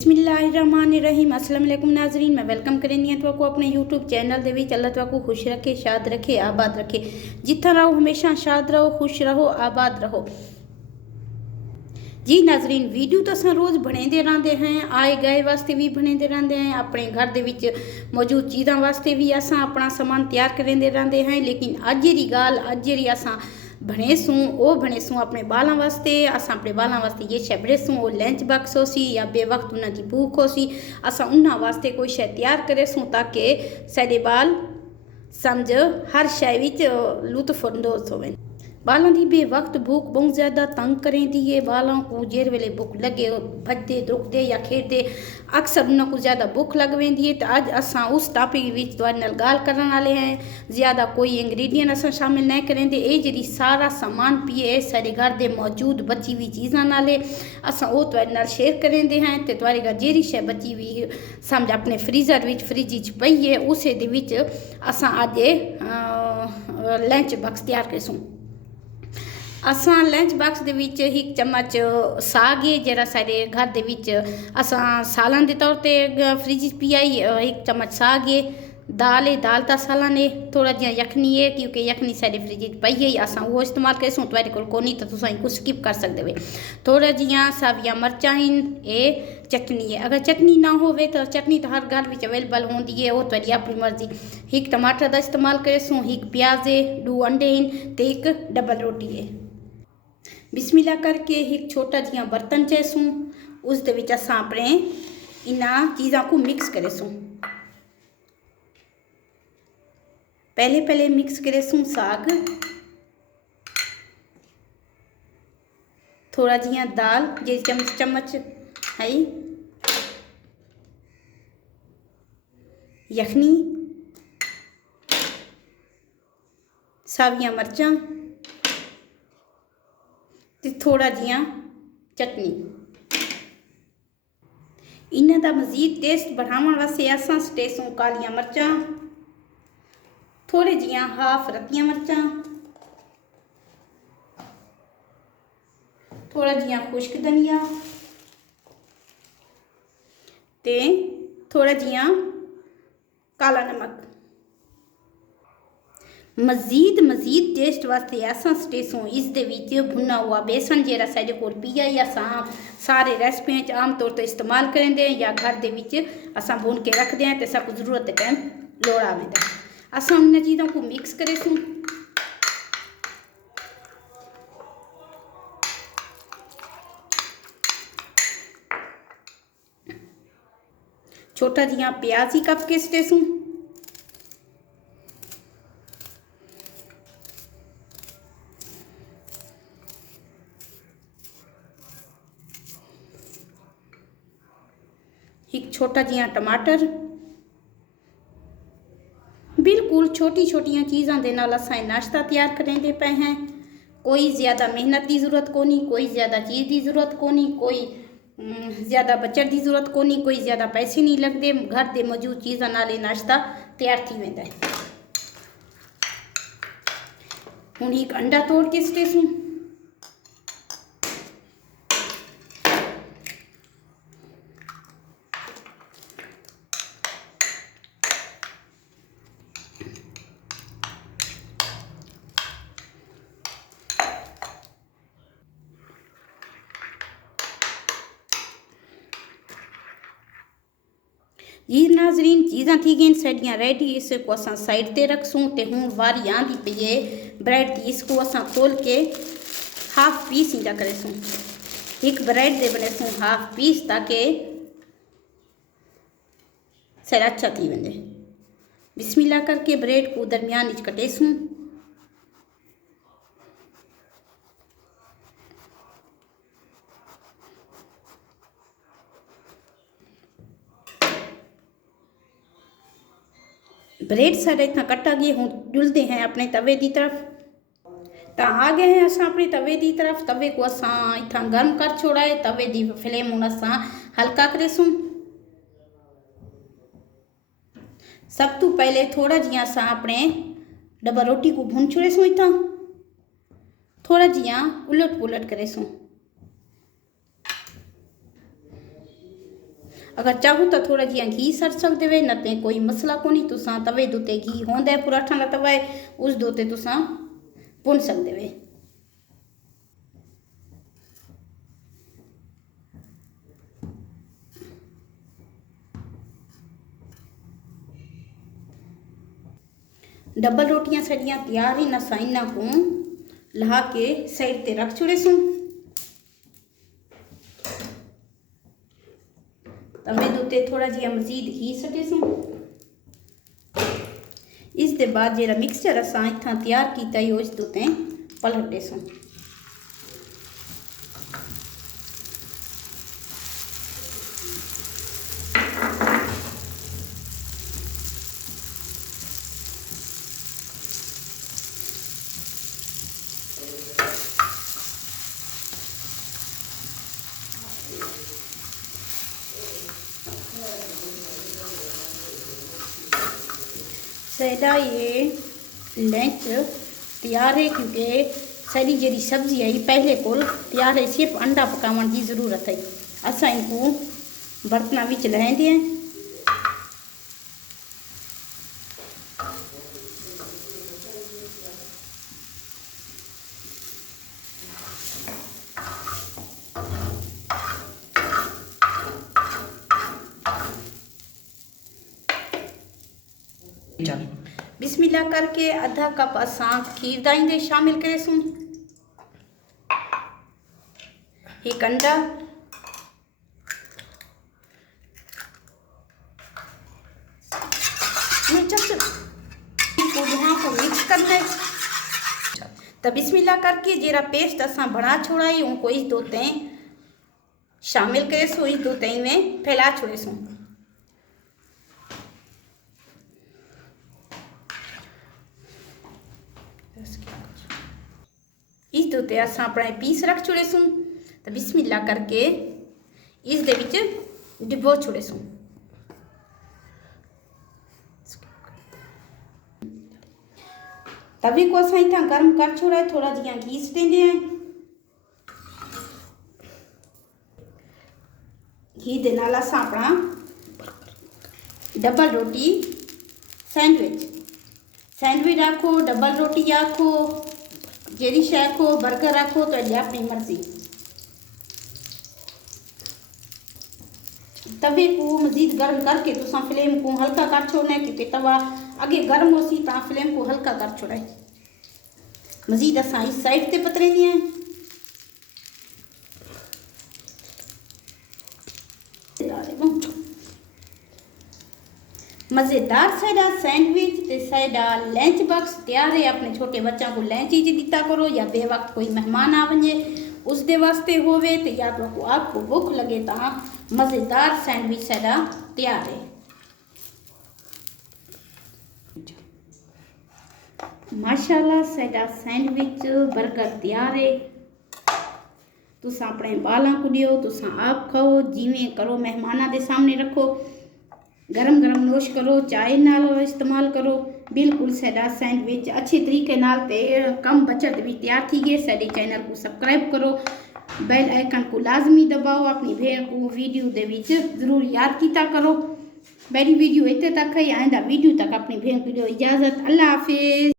बिस्मिल्लाहिर्रहमानिर्रहीम। अस्सलाम वालेकुम नाजरीन, मैं वेलकम करेंदी हाँ तुहानू अपने यूट्यूब चैनल दे विच। अल्लाह तुहानू खुश रखे, शाद रखे, आबाद रखे। जिथा रहो हमेशा शाद रहो, खुश रहो, आबाद रहो। जी नाजरीन, वीडियो तो असां रोज़ बनेंदे रहंदे हैं, आए गए वास्ते भी बनेंदे रहंदे हैं, अपने घर दे विच मौजूद चीज़ां वास्ते भी असां अपना समान तैयार करेंदे रहंदे हैं। लेकिन अज दी गाल अज जी असां बनेसूँ वो बनेसूँ अपने बालों वास्ते। असां अपने बालों वास्ते ये शै बनेसूँ वो लंच बॉक्स हो सी या बेवक्त उन्हां दी भूख हो सी, असां उन्हां वास्ते कोई शै तैयार करेसूँ ताकि साडे बाल समझ हर शै विच लुत्फ अंदोज़ होवें। बालों की बेवक्त भूख बहुत ज़्यादा तंग करेंदी है। बालों को जेर वेले भूख लगे भजते दुखते या खेडते अक्सर उन्होंने ज़्यादा भूख लग वेंदी है। तो अज असां उस टॉपिक विच तुहाडे नाल गाल करन वाले हैं। ज़्यादा कोई इंग्रीडिएंट असां शामिल नहीं करेंदे, ये जी सारा सामान पिए सारे घर दे मौजूद बची हुई चीज़ां नाल असां वो तुहाडे नाल शेयर करेंदे हैं। तो तुहाडे घर जेरी शै बची हुई समझ अपने फ्रीजर विच फ्रिज पई है उसे दे विच असां अज लंच बॉक्स तैयार करेसूँ। असां लंच बॉक्स दे विच एक चम्मच साग है जरा सारे घर दे विच असां सालन के तौर पर फ्रिज पियाई। एक चम्मच साग है, दाल है, दाल का सालन है, थोड़ा जिहा यखनी है क्योंकि यखनी सारे फ्रिज पई है असां वो इस्तेमाल करेसूँ। तुहाडे कोल कोनी तो तुसां कुछ स्किप कर सकदे हो। थोड़ा जिहा साविया मरचां ये चटनी है। अगर चटनी ना होवे तो चटनी तो हर घर में अवेलेबल होंदी है, वो तुहाडी अपनी मर्जी। एक टमाटर का इस्तेमाल करेसूँ, एक प्याज है, 2 अंडे हैं तो एक डबल रोटी है। बिस्मिल्लाह करके एक छोटा जिहा बर्तन चैसूँ, उस दे विच असां अपने इन्हां चीज़ां को मिक्स करेसूँ। पहले मिक्स करेसूँ साग, थोड़ा जिहा दाल जे चम्मच है, यखनी, साविया मरचां ते थोड़ा जिहा चटनी। इन्हां दा मज़ीद टेस्ट बढ़ाने वास्ते असां स्टेसूँ कालियां मरचां, थोड़े जिहा हाफ रत्तियां मरचां, थोड़ा जिहा खुश्क धनिया ते थोड़ा जिहा काला नमक। मज़ीद टेस्ट वास्ते असां स्टेसूँ इस दे विच भुना हुआ बेसन जेरा साडे कोल पिया या असां सारे रेसिपियां च आम तौर पर इस्तेमाल करेंदे या घर दे विच असां भुन के रखते हैं तो सब जरूरत के टाइम लोड़ आवेंदा। असां उन चीज़ों को मिक्स करेसूँ। छोटा जिहा प्याज ही कप के स्टेसूँ, एक छोटा जिहा टमाटर। बिल्कुल छोटी छोटिया चीज़ों के नाल असां नाश्ता तैयार करेंदे पे हैं। कोई ज़्यादा मेहनत की ज़रूरत कोनी, कोई ज़्यादा चीज़ की ज़रूरत कोनी, कोई ज़्यादा बजट की ज़रूरत कोनी, कोई ज़्यादा पैसे नहीं लगते। घर के मौजूद चीज़ों नाल नाश्ता तैयार थी वेंदा है। हुण एक अंडा तोड़ के स्टेसूँ, जी नाजरीन चीज़ां थी गई साडियां रेडी। इसको असां साइड ते रखसूँ। तो हूँ वारी आंदी पई है ब्रेड की, इसको असां खोल के हाफ पीस इंजा करेसूँ। एक ब्रेड दे बनेसूँ हाफ पीस ताकि सर अच्छा थी वंदे। बिस्मिल्लाह करके ब्रेड को दरमियान विच कटेसूँ। ब्रेड सारे इतना कटा गए हूँ जुलते हैं अपने तवे की तरफ। तो आ गए हैं असां अपने तवे की तरफ। तवे को असां इतना गर्म कर छोड़ा है। तवे की फ्लेम हूँ असां हल्का करेसूँ। सब तो पहले थोड़ा जिहा असां अपने डबल रोटी को भून छोड़ेसूँ। इतना थोड़ा जिहा उलट पुलट करेसूँ। अगर चाहो तो थोड़ा जिहा घी सट सकते वे, न ते कोई मसला कोनी। तुसां तवे दे उत्ते घी होंदा है पराठा दा तवा है, उस दे उत्ते तुसां भुन सकते वे। डबल रोटियां साड़ियां तैयार ही न साइना को लहा के साइड ते रख छोड़े सूँ। तवे दे उत्ते थोड़ा जिहा मजीद घी सटे सूँ। इस दे बाद जेड़ा मिक्सचर असां इत्थां तैयार कीता है उस दे उत्ते पलट दे सूँ। साडा ये लंच तैयार है, क्योंकि साड़ी जी सब्जी है पहले को तैयार है, सिर्फ अंडा पकावन की ज़रूरत है। असां इनको बर्तन विच लहेंदे हैं। बिस्मिल्लाह करके आधा कप असां खीर दाइंदे शामिल करे सूँ। एक अंडा, को मिक्स करना है। तो बिस्मिल्लाह करके जेरा पेस्ट असां बना छोड़ा है उनको इस दो ते शामिल करे सो, इस दो ते में फैला छोड़े सूँ। इस दे उत्ते असां अपने पीस रख छोड़े सूँ। तो बिस्मिल्लाह करके इस दे विच डिबो छोड़े सूँ। तवे को असां इत्थां गर्म कर छोड़ा है, थोड़ा जिहा घी सटेंदे हैं। घी दे नाल असां अपना डबल रोटी सैंडविच आखो, डबल रोटी आखो, जेरी शै आखो, बर्गर आखो, तो अपनी मर्जी। तवे को मजीद गर्म करके तुसां फ्लेम को हल्का कर छोड़ना है, क्योंकि तवा अगे गर्म हो सी ता फ्लेम को हल्का कर छोड़ा है। मजीद असां इस साइड ते पतरे दिए हैं। मज़ेदार साडा सैंडविच ते साडा लंच बॉक्स तैयार है। अपने छोटे बच्चों को लंच चीज दिता करो, या बे वक्त कोई मेहमान आ वजे उस दे वास्ते होवे, तो या तो आपको भूख लगे तो मज़ेदार सैंडविच साडा तैयार है। माशाल्लाह साडा सैंडविच बर्गर तैयार है। तुसा अपने बालों को दियो, तुसा आप खाओ, जिमें करो मेहमाना दे सामने रखो, गरम गरम नोश करो, चाय नाल इस्तेमाल करो। बिल्कुल साडा सैंडविच अच्छे तरीके नाल ते कम बचत भी तैयार थी गए। साडे चैनल को सब्सक्राइब करो, बेल आइकन को लाजमी दबाओ। अपनी भेण को वीडियो दे विच जरूर याद कीता करो। मेरी वीडियो इत्थे तक है, आइंदा वीडियो तक अपनी भेण को इजाज़त। अल्लाह हाफिज़।